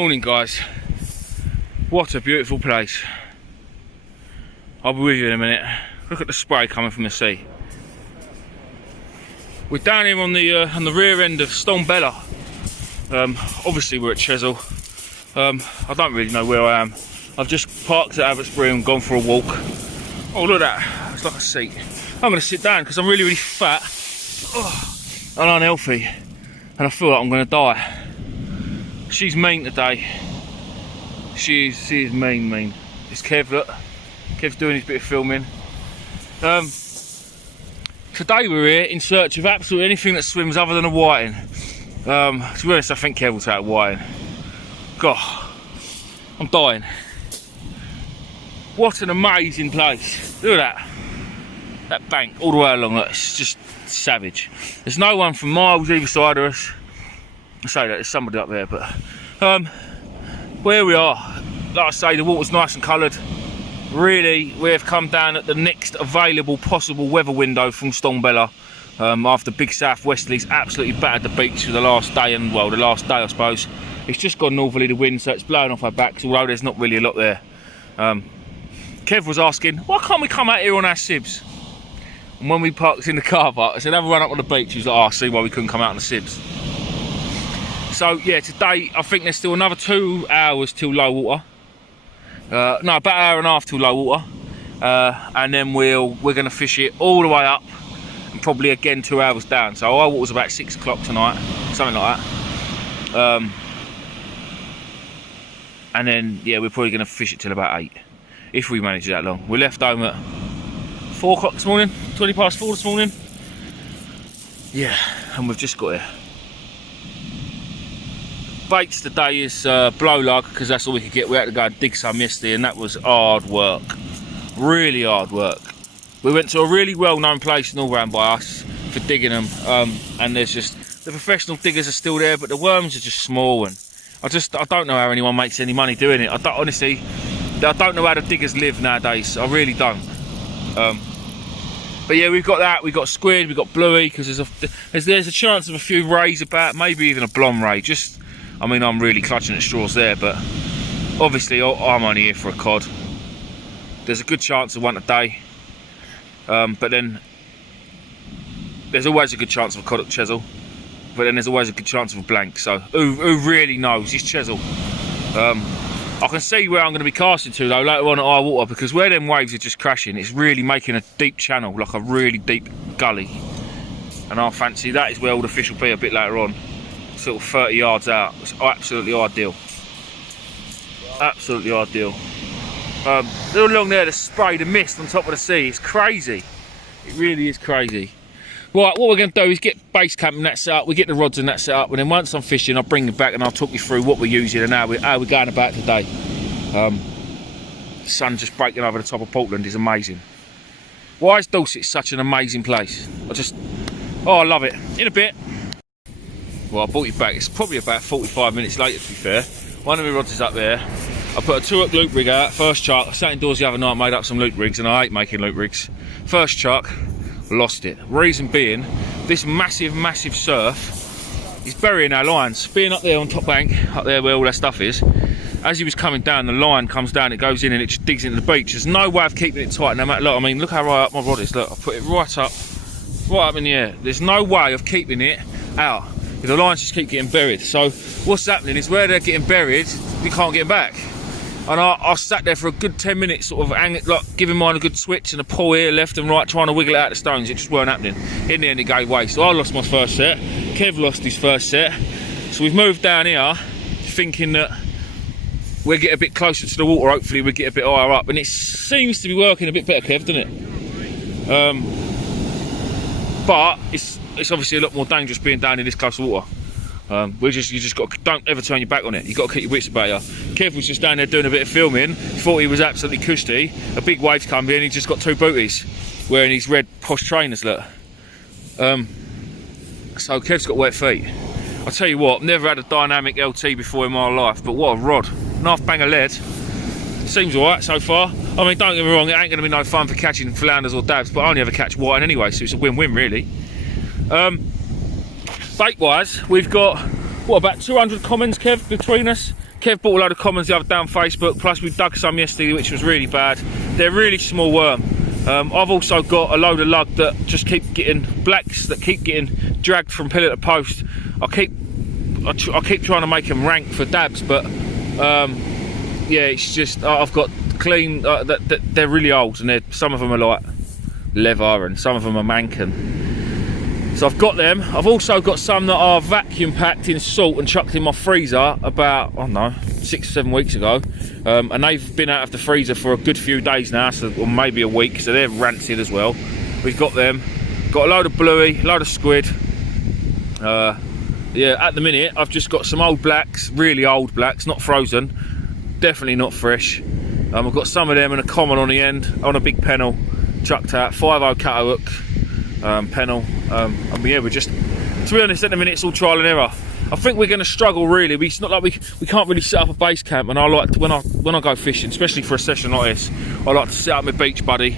Morning guys, what a beautiful place. I'll be with you in a minute. Look at the spray coming from the sea. We're down here on the rear end of Stonebella. Obviously we're at Chesil. I don't really know where I am. I've just parked at Abbotsbury and gone for a walk. Oh look at that, it's like a seat. I'm going to sit down because I'm really fat and unhealthy and I feel like I'm going to die. She's mean today. She is mean. It's Kev, look. Kev's doing his bit of filming. Today we're here in search of absolutely anything that swims other than a whiting. To be honest, I think Kev will take a whiting. God, I'm dying. What an amazing place. Look at that bank all the way along. Look, it's just savage. There's no one from miles either side of us. I say that there's somebody up there, but where we are, like I say, the water's nice and coloured. Really, we've come down at the next available possible weather window from Stonebella after big southwesterlies absolutely battered the beach for the last day, and well, the last day I suppose. It's just gone northerly the wind, so it's blowing off our backs, although there's not really a lot there. Kev was asking, why can't we come out here on our sibs? And when we parked in the car park, I said, have a run up on the beach. He was like, oh, I see why we couldn't come out on the sibs. So yeah, today I think there's still another 2 hours till low water. No, about an hour and a half till low water, and then we're going to fish it all the way up, and probably again 2 hours down. So our water's about 6 o'clock tonight, something like that. And then yeah, we're probably going to fish it till about 8, if we manage that long. We left home at 4 o'clock this morning, 20 past 4 this morning. Yeah, and we've just got here. Baits today is blow lug because that's all we could get. We had to go and dig some yesterday and that was hard work, really hard work. We went to a really well-known place all round by us for digging them, and there's just the professional diggers are still there, but the worms are just small, and I don't know how anyone makes any money doing it. Honestly, I don't know how the diggers live nowadays. I really don't. But yeah, we've got that. We've got squid, we've got bluey, because there's a chance of a few rays about, maybe even a blonde ray. I mean, I'm really clutching at straws there, but obviously I'm only here for a cod. There's a good chance of one today, but then there's always a good chance of a cod at Chesil, but then there's always a good chance of a blank. So who really knows? It's Chesil. I can see where I'm going to be casting to though later on at high water, because where them waves are just crashing, it's really making a deep channel, like a really deep gully, and I fancy that is where all the fish will be a bit later on. Sort of 30 yards out. It's absolutely ideal. Absolutely ideal. Look along there, the spray, the mist on top of the sea. It's crazy. It really is crazy. Right, what we're going to do is get base camp and that set up. We get the rods and that set up, and then once I'm fishing, I'll bring them back and I'll talk you through what we're using and how we're going about today. The sun just breaking over the top of Portland is amazing. Why is Dorset such an amazing place? I love it. In a bit. Well, I brought you back. It's probably about 45 minutes later, to be fair. One of my rods is up there. I put a 2-hook loop rig out, first chuck. I sat indoors the other night, made up some loop rigs, and I hate making loop rigs. First chuck, lost it. Reason being, this massive surf is burying our lines. Being up there on top bank, up there where all that stuff is, as he was coming down, the line comes down, it goes in and it just digs into the beach. There's no way of keeping it tight, no matter, look, I mean, look how high up my rod is. Look, I put it right up in the air. There's no way of keeping it out. The lines just keep getting buried. So what's happening is where they're getting buried, you can't get them back. And I sat there for a good 10 minutes, sort of like giving mine a good switch and a pull here, left and right, trying to wiggle it out of the stones. It just weren't happening. In the end, it gave way. So I lost my first set. Kev lost his first set. So we've moved down here, thinking that we'll get a bit closer to the water. Hopefully, we'll get a bit higher up. And it seems to be working a bit better, Kev, doesn't it? But it's obviously a lot more dangerous being down in this close to water. You just got, don't ever turn your back on it. You've got to keep your wits about you. Kev was just down there doing a bit of filming. Thought he was absolutely cushy. A big wave's come in. He just got 2 booties, wearing his red posh trainers. Look. So Kev's got wet feet. I'll tell you what, never had a dynamic LT before in my life, but what a rod. Half bang of lead. Seems alright so far. I mean, don't get me wrong, it ain't going to be no fun for catching flounders or dabs, but I only ever catch whiting anyway, so it's a win-win really. Bait wise, we've got what, about 200 commons, Kev, between us. Kev bought a load of commons the other day on Facebook, plus we dug some yesterday, which was really bad. They're really small worm. I've also got a load of lug that just keep getting blacks, that keep getting dragged from pillar to post. I keep trying to make them rank for dabs, but yeah, it's just I've got clean. They're really old, and some of them are like leather, and some of them are mankin. So I've got them. I've also got some that are vacuum packed in salt and chucked in my freezer about, I don't know, 6 or 7 weeks ago, and they've been out of the freezer for a good few days now, so, or maybe a week, so they're rancid as well. We've got them. Got a load of bluey, load of squid. Yeah, at the minute I've just got some old blacks, really old blacks, not frozen, definitely not fresh. I've got some of them and a common on the end, on a big pennel, chucked out, 5/0 cat hook, pennel. I mean, yeah, we're just, to be honest, at the minute it's all trial and error. I think we're going to struggle really. It's not like we can't really set up a base camp, and I like to, when I go fishing, especially for a session like this, I like to set up my beach buddy,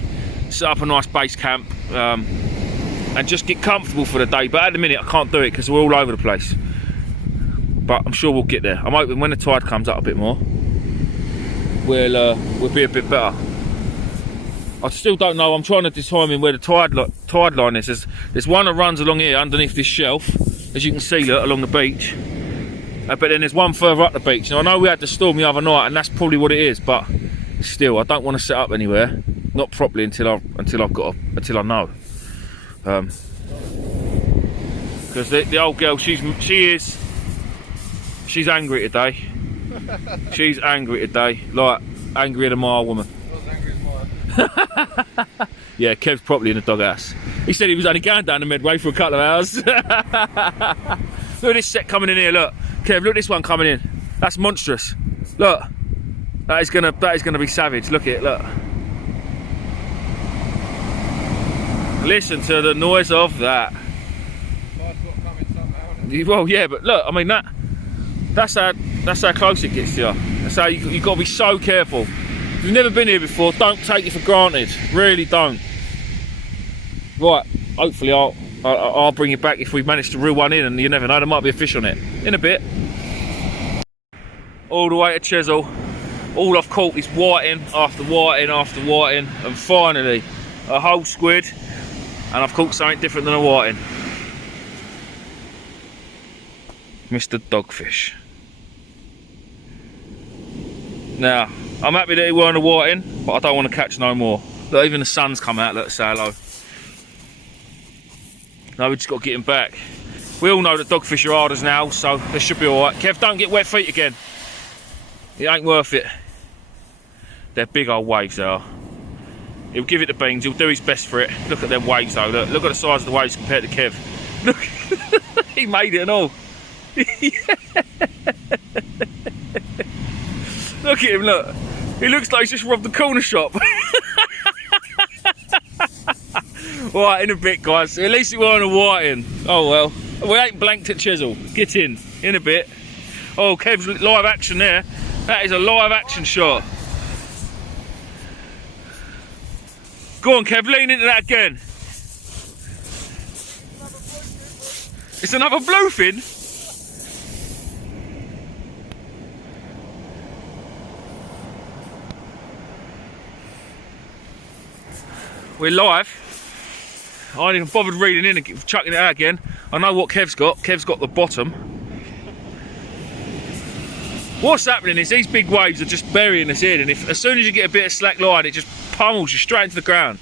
set up a nice base camp, and just get comfortable for the day. But at the minute I can't do it because we're all over the place. But I'm sure we'll get there. I'm hoping when the tide comes up a bit more, we'll be a bit better. I still don't know. I'm trying to determine where the tide line is. There's one that runs along here underneath this shelf, as you can see, look, along the beach. But then there's one further up the beach. Now I know we had the storm the other night, and that's probably what it is. But still, I don't want to set up anywhere, not properly until I know. Because the old girl, she's angry today. She's angry today, like angrier than my woman. Yeah, Kev's probably in the doghouse. He said he was only going down the Medway for a couple of hours. Look at this set coming in here, look. Kev, look at this one coming in. That's monstrous. Look. That is gonna be savage. Look at it, look. Listen to the noise of that. Well, yeah, but look, I mean that's how close it gets to you. That's how you've got to be so careful. If you've never been here before, don't take it for granted. Really don't. Right, hopefully I'll bring you back if we've managed to reel one in, and you never know, there might be a fish on it. In a bit. All the way to Chesil. All I've caught is whiting after whiting after whiting, and finally a whole squid, and I've caught something different than a whiting. Mr. Dogfish. Now, I'm happy that he weren't a whiting, but I don't want to catch no more. Look, even the sun's come out, let's say hello. No, we just got to get him back. We all know that dogfish are harders now, so they should be alright. Kev, don't get wet feet again. It ain't worth it. They're big old waves, they are. He'll give it the beans, he'll do his best for it. Look at them waves though, look at the size of the waves compared to Kev. Look, he made it and all. Look at him, look. He looks like he's just robbed the corner shop. Right, in a bit, guys. At least it weren't a whiting. Oh well. We ain't blanked at Chesil. Get in a bit. Oh, Kev's live action there. That is a live action shot. Go on, Kev, lean into that again. It's another bluefin. We're live. I ain't even bothered reading in and chucking it out again. I know what Kev's got. Kev's got the bottom. What's happening is these big waves are just burying us in, and as soon as you get a bit of slack line, it just pummels you straight into the ground.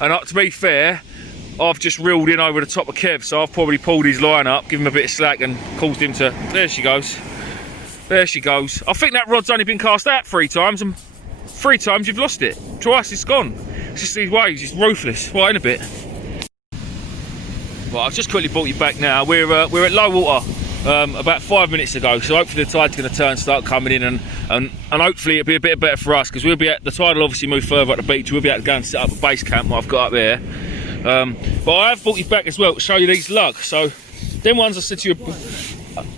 And to be fair, I've just reeled in over the top of Kev, so I've probably pulled his line up, given him a bit of slack, and caused him to... There she goes. There she goes. I think that rod's only been cast out 3 times, and 3 times you've lost it. Twice it's gone. It's just these waves, it's ruthless. Right, in a bit. Right, I've just quickly brought you back now. We're at low water about 5 minutes ago, so hopefully the tide's going to turn, start coming in, and hopefully it'll be a bit better for us, because we'll be at, the tide will obviously move further up the beach. We'll be able to go and set up a base camp that I've got up there. But I have brought you back as well to show you these lug. So them ones I said to you,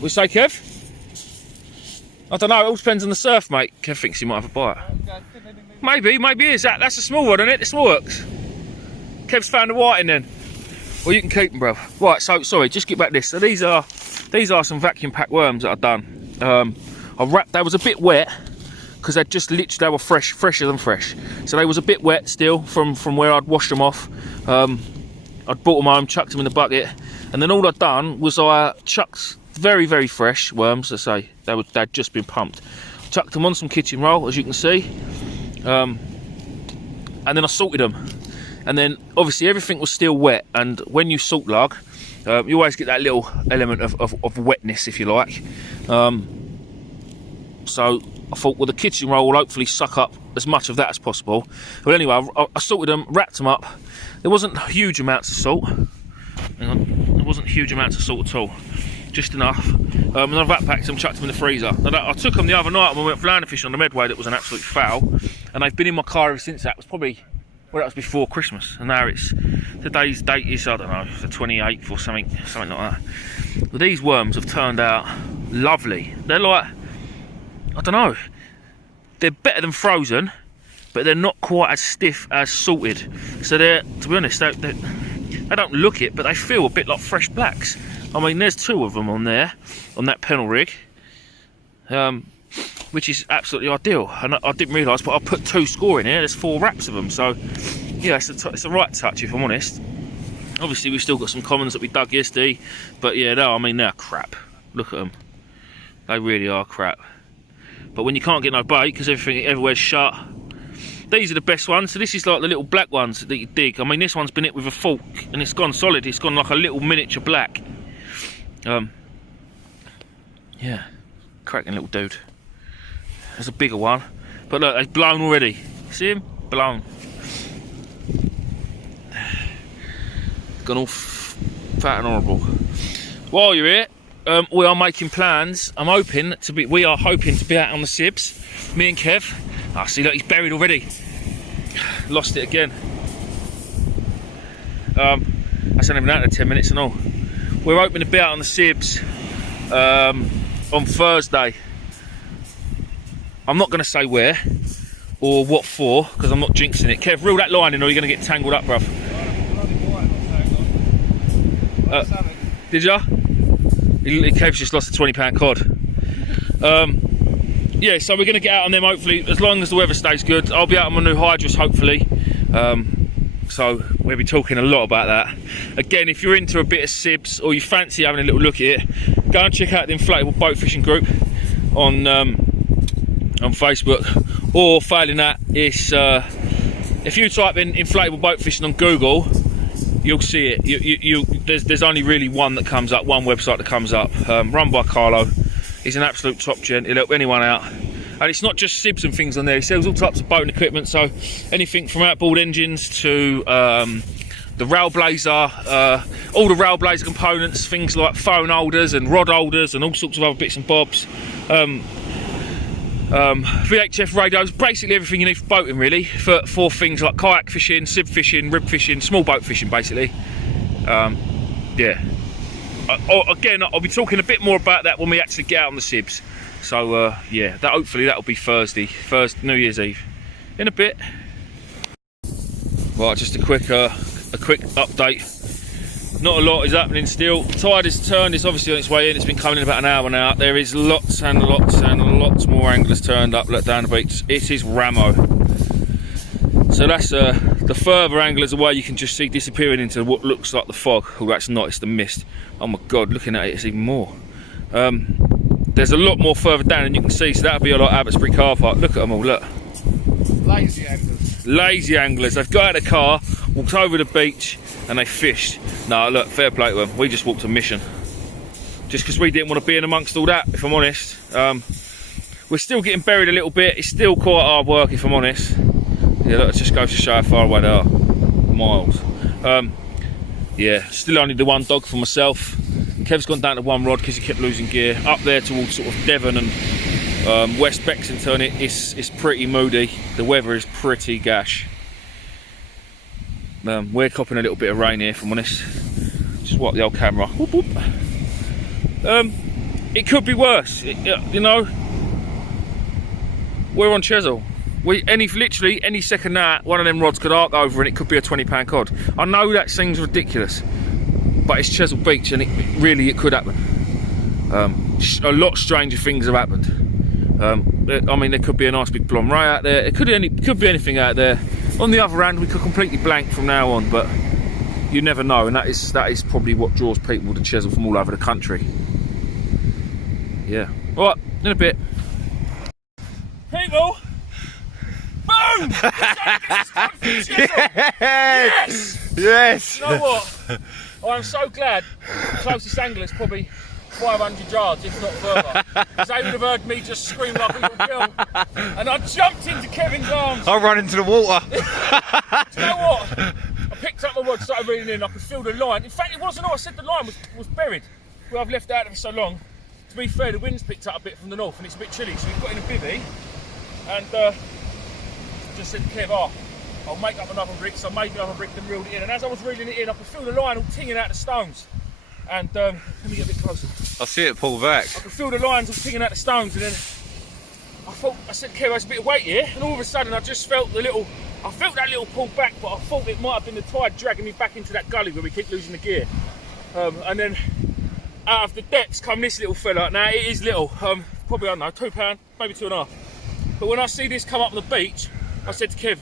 we say, Kev? I don't know, it all depends on the surf, mate. Kev thinks he might have a bite. Maybe it is. That's a small one, isn't it? The small hooks. Kev's found a whiting then. Well, you can keep them, bro. Right, so sorry, just get back this. So these are some vacuum pack worms that I've done. They was a bit wet because they were fresher than fresh. So they was a bit wet still from where I'd washed them off. I'd brought them home, chucked them in the bucket, and then all I'd done was I chucked very, very fresh worms. I say they'd just been pumped. Chucked them on some kitchen roll, as you can see, and then I salted them. And then obviously everything was still wet, and when you salt lug, you always get that little element of wetness, if you like. So I thought, well, the kitchen roll will hopefully suck up as much of that as possible. But anyway, I salted them, wrapped them up. There wasn't huge amounts of salt. Hang on, there wasn't huge amounts of salt at all. Just enough. And I backpacked them, chucked them in the freezer. I took them the other night when we went flounder fishing on the Medway. That was an absolute foul, and they've been in my car ever since. That was probably, well, that was before Christmas, and now today's date is, I don't know, the 28th or something like that. But these worms have turned out lovely. They're like, I don't know, they're better than frozen, but they're not quite as stiff as salted. So they're, to be honest, they don't look it, but they feel a bit like fresh blacks. I mean, there's 2 of them on there, on that pennel rig, which is absolutely ideal. And I didn't realise, but I put 2 score in here. There's 4 wraps of them, so yeah, it's a right touch, if I'm honest. Obviously, we've still got some commons that we dug yesterday, but yeah, no, I mean, they're crap. Look at them. They really are crap. But when you can't get no bait because everywhere's shut, these are the best ones. So this is like the little black ones that you dig. I mean, this one's been hit with a fork and it's gone solid. It's gone like a little miniature black. Yeah, cracking little dude. There's a bigger one, but look, they've blown already. See him? Blown. Gone all fat and horrible. While you're here, we are making plans. We are hoping to be out on the Sibs. Me and Kev. Ah, see, look, he's buried already. Lost it again. That's only been out there 10 minutes and all. We're hoping to be out on the Sibs on Thursday. I'm not going to say where or what for because I'm not jinxing it. Kev, reel that line in or you're going to get tangled up, bruv. Did ya? Kev's just lost a £20 cod. Yeah, so we're going to get out on them hopefully, as long as the weather stays good. I'll be out on my new Hydrus hopefully. So we'll be talking a lot about that. Again, if you're into a bit of Sibs or you fancy having a little look at it, go and check out the Inflatable Boat Fishing group on Facebook. Or failing that, it's if you type in Inflatable Boat Fishing on Google, you'll see it. There's only really one that comes up, one website that comes up, run by Carlo. He's an absolute top gent. He'll help anyone out. And it's not just Sibs and things on there. He sells all types of boating equipment. So anything from outboard engines to the rail blazer, all the rail blazer components, things like phone holders and rod holders and all sorts of other bits and bobs. VHF radios, basically everything you need for boating really, for things like kayak fishing, sib fishing, rib fishing, small boat fishing basically. Yeah. Again, I'll be talking a bit more about that when we actually get out on the Sibs. So yeah, hopefully that'll be Thursday, New Year's Eve. In a bit. Right, just a quick update. Not a lot is happening still. Tide has turned, it's obviously on its way in, it's been coming in about an hour now. There is lots and lots and lots more anglers turned up down the beach. It is Ramo. So that's the further anglers away you can just see disappearing into what looks like the fog. Oh, that's not, it's the mist. Oh my God, looking at it, it's even more. There's a lot more further down than you can see, so that'll be a lot Abbotsbury car park. Look at them all, look. Lazy anglers. Lazy anglers. They've got out of the car, walked over the beach, and they fished. No, look, fair play to them. We just walked a mission. Just because we didn't want to be in amongst all that, if I'm honest. We're still getting buried a little bit. It's still quite hard work, if I'm honest. Yeah, look, it just goes to show how far away they are. Miles. Yeah, still only the one dog for myself. Kev's gone down to one rod because he kept losing gear. Up there towards sort of Devon and West Bexington, it's pretty moody. The weather is pretty gash. We're copping a little bit of rain here, if I'm honest. Just wipe the old camera. Whoop, whoop. It could be worse, you know. We're on Chesil. Literally any second now, one of them rods could arc over and it could be a £20 cod. I know that seems ridiculous, but it's Chesil Beach and it could happen. A lot stranger things have happened. I mean, there could be a nice big blonde ray out there. It could be anything out there. On the other hand, we could completely blank from now on, but you never know, and that is probably what draws people to Chesil from all over the country. Yeah. All right, in a bit. People, boom! Yes! Yes! You know what? I'm so glad the closest angler is probably 500 yards, if not further. Because they would have heard me just scream like a little girl. And I jumped into Kevin's arms. I run into the water. Do you know what? I picked up my rod, started reeling in, I could feel the line. In fact, it wasn't all, I said the line was buried. Well, I've left it out there for so long. To be fair, the wind's picked up a bit from the north and it's a bit chilly, so we've got in a bivvy. And just said to Kev, I'll make up another brick, so I made another brick and reeled it in. And as I was reeling it in, I could feel the line all tinging out the stones. And let me get a bit closer. I see it pull back. I could feel the lines all tinging out the stones, and then I said, Kev, there's a bit of weight here. And all of a sudden, I just felt that little pull back, but I thought it might have been the tide dragging me back into that gully where we keep losing the gear. And then out of the depths come this little fella. Now, it is little, probably, I don't know, £2, maybe 2.5. But when I see this come up on the beach, I said to Kev,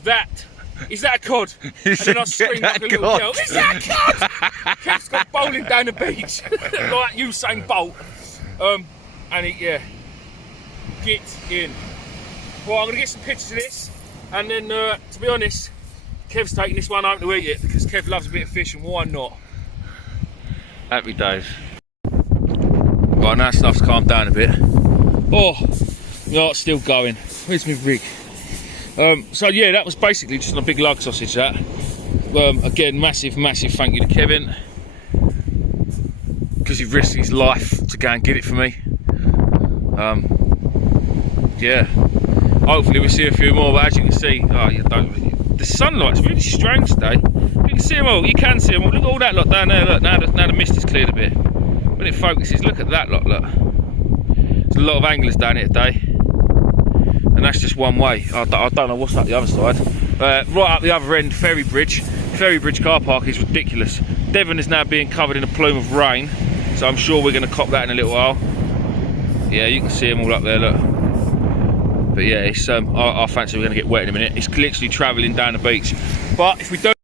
is that a cod? And then I screamed like a little girl, is that a cod? Kev's gone bowling down the beach, like Usain Bolt. And get in. Well, I'm going to get some pictures of this, and then, to be honest, Kev's taking this one home to eat it, because Kev loves a bit of fish, and why not? Happy days. Right, now stuff's calmed down a bit. Oh, no, it's still going. Where's my rig? So yeah, that was basically just on a big lug sausage, that. Again, massive thank you to Kevin, because he risked his life to go and get it for me. Yeah, hopefully we'll see a few more, but as you can see, the sunlight's really strange today. You can see them all, Look at all that lot down there, look, now the mist has cleared a bit. When it focuses, look at that lot, look. There's a lot of anglers down here today. And that's just one way. I don't know what's up the other side. Right up the other end, Ferry Bridge car park is ridiculous. Devon is now being covered in a plume of rain, so I'm sure we're going to cop that in a little while. Yeah, you can see them all up there, look. But yeah, it's I fancy we're going to get wet in a minute. It's literally travelling down the beach. But if we don't,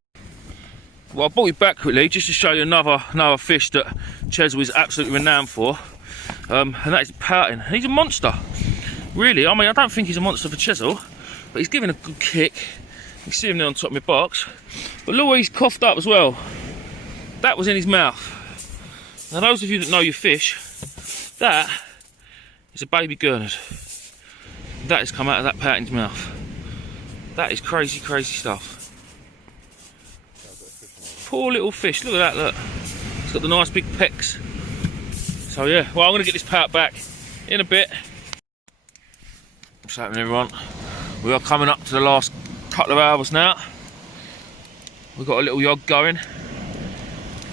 well, I brought you back quickly just to show you another fish that Chesil is absolutely renowned for, and that is pouting. He's a monster. Really, I mean, I don't think he's a monster for Chesil, but he's giving a good kick. You can see him there on top of my box. But look where he's coughed up as well. That was in his mouth. Now, those of you that know your fish, that is a baby gurnard. That has come out of that pouting's mouth. That is crazy stuff. Poor little fish, look at that, look. It's got the nice big pecks. So yeah, well, I'm going to get this pout back in a bit. What's happening, everyone? We are coming up to the last couple of hours now. We've got a little yog going.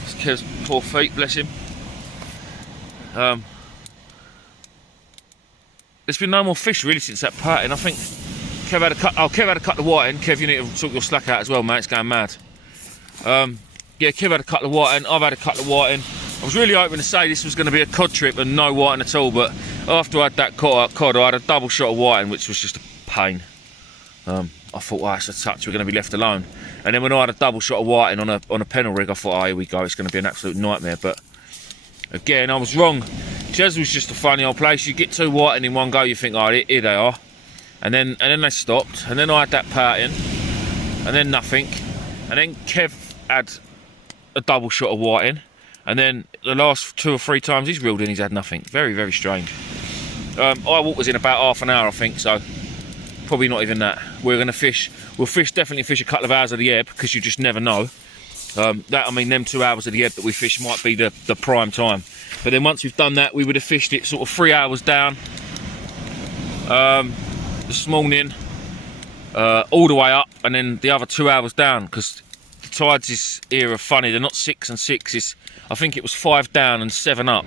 It's Kev's poor feet, bless him. There's been no more fish really since that pouting. I think Kev had a cut the whiting. Kev, you need to sort your slack out as well, mate. It's going mad. Yeah, Kev had a cut the whiting. I've had a cut the whiting. I was really hoping to say this was going to be a cod trip and no whiting at all, but after I had that cod, I had a double shot of whiting, which was just a pain. I thought, oh, it's a touch, we're going to be left alone. And then when I had a double shot of whiting on a pennel rig, I thought, oh, here we go, it's going to be an absolute nightmare. But again, I was wrong. Chesil's just a funny old place. You get two whiting in one go, you think, oh, here they are. And then they stopped, and then I had that pouting, and then nothing. And then Kev had a double shot of whiting. And then the last 2 or 3 times he's reeled in, he's had nothing. Very strange. Our walk was in about half an hour, I think, so probably not even that. We're going to fish. We'll definitely fish a couple of hours of the ebb, because you just never know. I mean, them 2 hours of the ebb that we fish might be the prime time. But then once we've done that, we would have fished it sort of 3 hours down this morning, all the way up, and then the other 2 hours down, because the tides here are funny. They're not 6 and 6. I think it was 5 down and 7 up.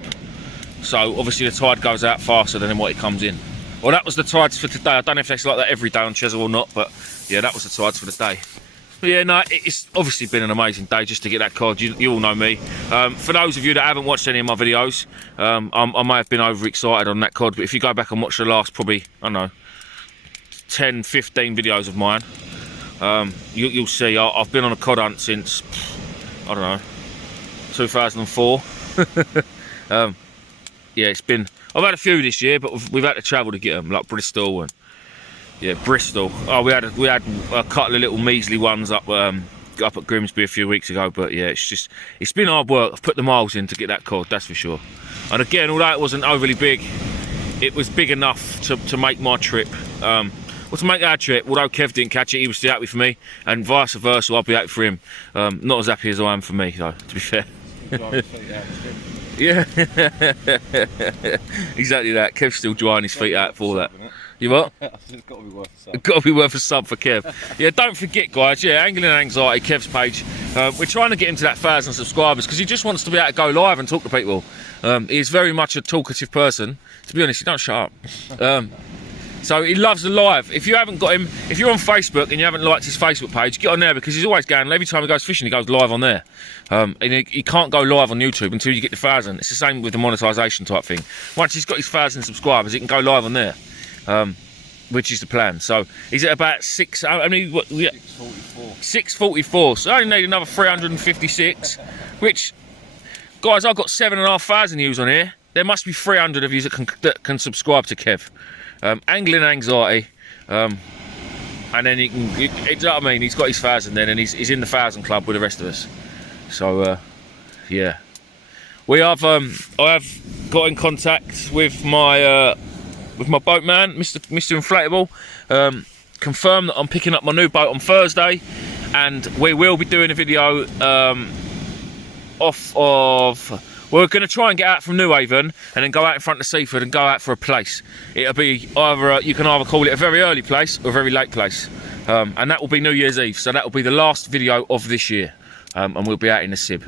So obviously the tide goes out faster than what it comes in. Well, that was the tides for today. I don't know if that's like that every day on Chesil or not, but yeah, that was the tides for the day. Yeah, no, it's obviously been an amazing day just to get that cod. You all know me. For those of you that haven't watched any of my videos, I may have been overexcited on that cod, but if you go back and watch the last probably, I don't know, 10, 15 videos of mine, you'll see I've been on a cod hunt since, I don't know, 2004. Yeah, I've had a few this year, but we've had to travel to get them, like Bristol and yeah, Bristol. Oh, we had a couple of little measly ones up at Grimsby a few weeks ago, but yeah, it's been hard work. I've put the miles in to get that cod, that's for sure. And again, although it wasn't overly big, it was big enough to make my trip. Well, to make our trip, although Kev didn't catch it, he was still happy for me, and vice versa, I'll be happy for him. Not as happy as I am for me, though, to be fair. Yeah, exactly that. Kev's still drying his feet out for that. You what? It's got to be worth a sub. Got to be worth a sub for Kev. Yeah, don't forget, guys. Yeah, Angling Anxiety, Kev's page. We're trying to get him to that 1,000 subscribers because he just wants to be able to go live and talk to people. He's very much a talkative person. To be honest, he don't shut up. So he loves the live. If you haven't got him, if you're on Facebook and you haven't liked his Facebook page, get on there because he's always going. Every time he goes fishing, he goes live on there. And he can't go live on YouTube until you get the 1,000. It's the same with the monetization type thing. Once he's got his 1,000 subscribers, he can go live on there, which is the plan. So he's at about 644. 644. So I only need another 356. Which, guys, I've got 7,500 views on here. There must be 300 of you that can subscribe to Kev. Angling Anxiety, and then you know what I mean, he's got his 1,000 then, and he's in the 1,000 club with the rest of us. So yeah, I have got in contact with my boatman, Mr. Inflatable, confirmed that I'm picking up my new boat on Thursday, and we will be doing a video off of. We're going to try and get out from Newhaven and then go out in front of Seaford and go out for a place. It'll be either, you can either call it a very early place or a very late place. And that will be New Year's Eve. So that will be the last video of this year. And we'll be out in the Sib,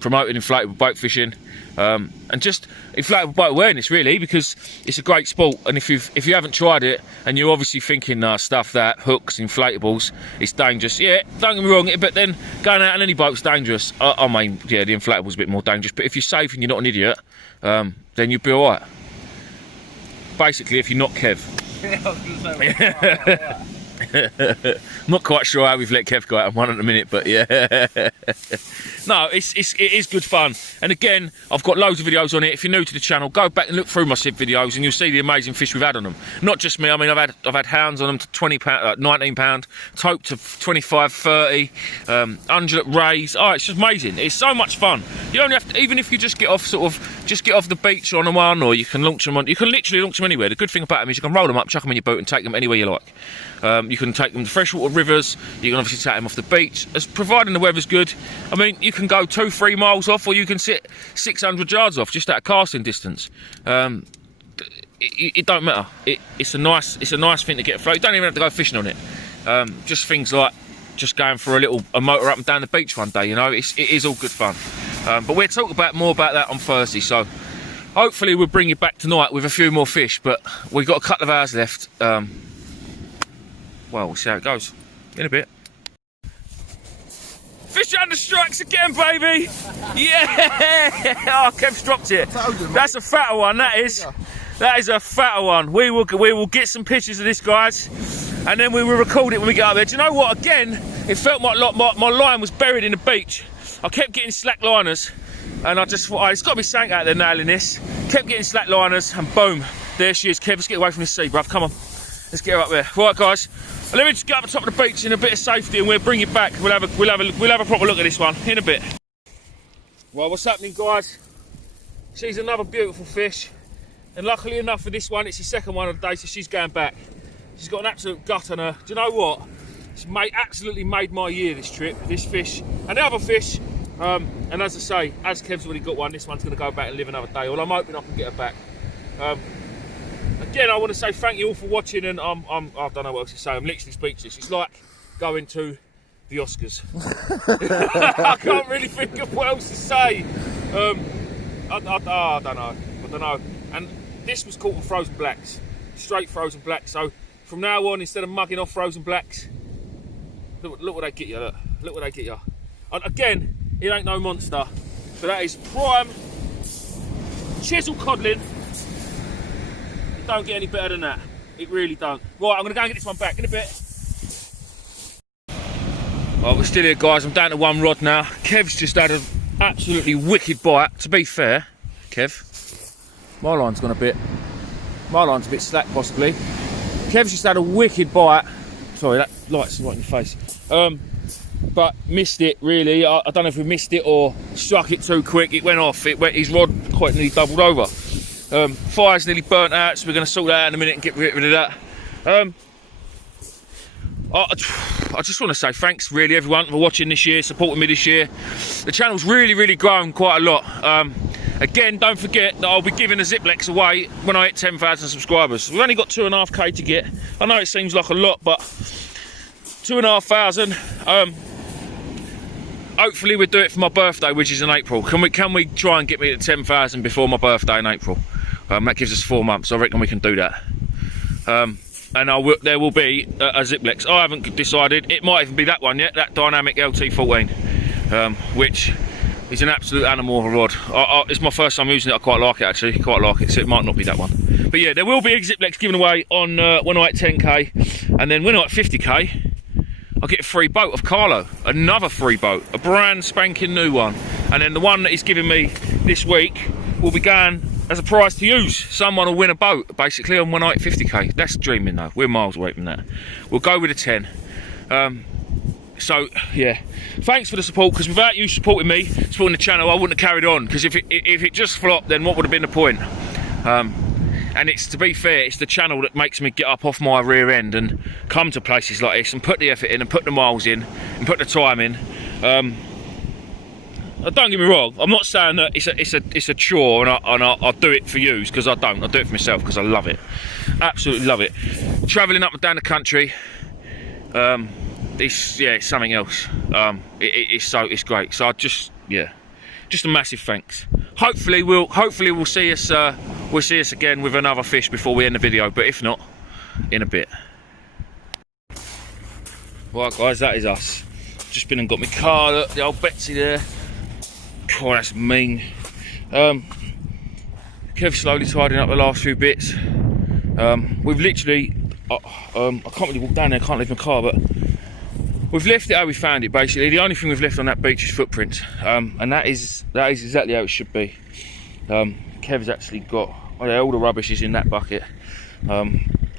promoting inflatable boat fishing. And just inflatable boat awareness really, because it's a great sport. And if you haven't tried it and you're obviously thinking stuff that hooks, inflatables, it's dangerous. Yeah, don't get me wrong, but then going out on any boat's dangerous. I mean, yeah, the inflatable's a bit more dangerous, but if you're safe and you're not an idiot, then you'll be all right. Basically, if you're not Kev. Yeah, I was going to say, I'm not quite sure how we've let Kev go out on one at the minute, but yeah. No, it is good fun. And again, I've got loads of videos on it. If you're new to the channel, go back and look through my SIB videos and you'll see the amazing fish we've had on them. Not just me, I mean, I've had hounds on them to £20, £19, tope to 25, 30, undulate rays. Oh, it's just amazing. It's so much fun. You only have to, even if you just get off the beach on a one, or you can launch them on, you can literally launch them anywhere. The good thing about them is you can roll them up, chuck them in your boat and take them anywhere you like. You can take them to freshwater rivers, you can obviously take them off the beach, providing the weather's good. I mean, you can go 2-3 miles off, or you can sit 600 yards off, just at casting distance. It don't matter. It's a nice thing to get afloat. You don't even have to go fishing on it. Just things like just going for a motor up and down the beach one day, you know, it is all good fun. But we'll talk more about that on Thursday, so hopefully we'll bring you back tonight with a few more fish, but we've got a couple of hours left. Well, we'll see how it goes in a bit. Fish under strikes again, baby! Yeah! Oh, Kev's dropped it. That's a fatter one, that is. That is a fatter one. We will get some pictures of this, guys, and then we will record it when we get up there. Do you know what? Again, it felt like my line was buried in the beach. I kept getting slack liners, and I just thought, it's got to be something out there nailing this. Kept getting slack liners, and boom, there she is. Kev, let's get away from the sea, bruv. Come on. Let's get her up there. Right, guys. Let me just get up the top of the beach in a bit of safety, and we'll bring you back. We'll have a proper look at this one in a bit. Well, what's happening, guys? She's another beautiful fish, and luckily enough for this one, it's the second one of the day, so she's going back. She's got an absolute gut on her. Do you know what? It's absolutely made my year, this trip, this fish, and the other fish. And as I say, as Kev's already got one, this one's going to go back and live another day. Well, I'm hoping I can get her back. Again, I want to say thank you all for watching, and I don't know what else to say. I'm literally speechless. It's like going to the Oscars. I can't really think of what else to say. I don't know. And this was caught on frozen blacks, straight frozen blacks. So from now on, instead of mugging off frozen blacks, Look what they get you. Look what they get you. And again, it ain't no monster, but that is prime chisel codling. It don't get any better than that. It really don't. Right, I'm gonna go and get this one back in a bit. Well, we're still here, guys. I'm down to one rod now. Kev's just had an absolutely wicked bite. To be fair, Kev, my line's gone a bit slack possibly. Kev's just had a wicked bite. Sorry, that light's right in your face. But missed it really. I don't know if we missed it or struck it too quick. It went off. His rod quite nearly doubled over. Fire's nearly burnt out, so we're going to sort that out in a minute and get rid of that. I just want to say thanks really everyone for watching this year, supporting me this year. The channel's really grown quite a lot. Again, don't forget that I'll be giving a Ziplex away when I hit 10,000 subscribers. We've only got 2.5k to get. I know it seems like a lot, but 2,500. Hopefully we'll do it for my birthday, which is in April. Can we try and get me to 10,000 before my birthday in April? That gives us 4 months. I reckon we can do that. And there will be a Ziplex. I haven't decided. It might even be that one yet, that Dynamic LT14, which is an absolute animal of a rod. It's my first time using it. I quite like it actually. Quite like it. So it might not be that one. But yeah, there will be a Ziplex given away on when I hit 10k, and then when I hit 50k. I'll get a free boat of Carlo, another free boat, a brand spanking new one. And then the one that he's giving me this week will be going as a prize to use. Someone will win a boat, basically, on when I hit 50k. That's dreaming though, we're miles away from that. We'll go with a 10. So, yeah, thanks for the support, because without you supporting me, supporting the channel, I wouldn't have carried on, because if it just flopped, then what would have been the point? And it's, to be fair, it's the channel that makes me get up off my rear end and come to places like this and put the effort in and put the miles in and put the time in. Don't get me wrong, I'm not saying that it's a chore and I'll do it for you, because I don't. I do it for myself because I love it. Absolutely love it. Travelling up and down the country, it's something else. It's great. So I just a massive thanks. Hopefully we'll see us again with another fish before we end the video, but if not, in a bit. Right guys, that is us. Just been and got my car, look, the old Betsy there. Oh, that's mean. Kev's slowly tidying up the last few bits. We've literally, I can't really walk down there, I can't leave my car, but we've left it how we found it basically. The only thing we've left on that beach is footprints, and that is exactly how it should be. Kev's actually got all the rubbish is in that bucket. I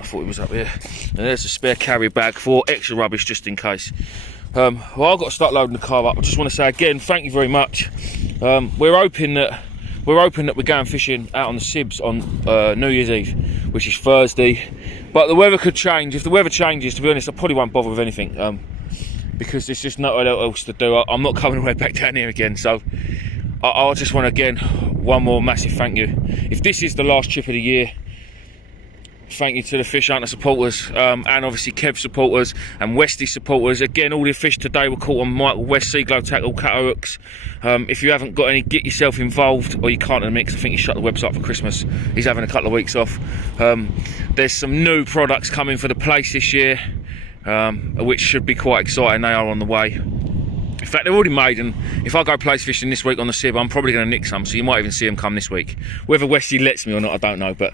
thought it was up here, and there's a spare carrier bag for extra rubbish just in case. Well, I've got to start loading the car up. I just want to say again, thank you very much. We're hoping that we're going fishing out on the Sibs on New Year's Eve, which is Thursday. But the weather could change. If the weather changes, to be honest, I probably won't bother with anything. Because there's just nothing else to do. I'm not coming right back down here again, so I just want to, again, one more massive thank you. If this is the last trip of the year, thank you to the Fish Hunter supporters, and obviously Kev supporters and Westy supporters. Again, all the fish today were caught on Michael West Sea Glow Tackle Cato hooks. If you haven't got any, get yourself involved, or you can't in the mix. I think he shut the website for Christmas. He's having a couple of weeks off. There's some new products coming for the place this year, which should be quite exciting. They are on the way. In fact, they're already made, and if I go place fishing this week on the Sib, I'm probably going to nick some, so you might even see them come this week. Whether Westy lets me or not, I don't know, but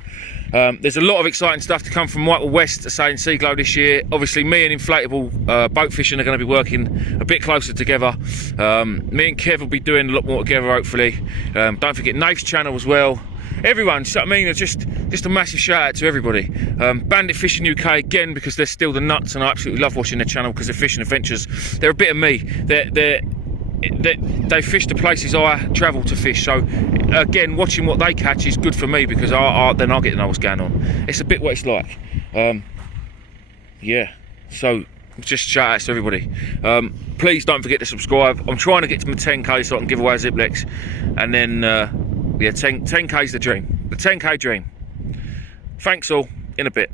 there's a lot of exciting stuff to come from Michael West saying Sea Glow this year. Obviously, me and Inflatable Boat Fishing are going to be working a bit closer together. Me and Kev will be doing a lot more together, hopefully. Don't forget Nate's channel as well. Everyone, I mean, just a massive shout out to everybody. Bandit Fishing UK again, because they're still the nuts, and I absolutely love watching their channel because they're fishing adventures. They're a bit of me. They fish the places I travel to fish. So again, watching what they catch is good for me, because then I'll get to know what's going on. It's a bit what it's like. Yeah. So just shout outs to everybody. Please don't forget to subscribe. I'm trying to get to my 10k so I can give away a Ziplex, and then. Yeah, 10k is the dream. The 10k dream. Thanks all. In a bit.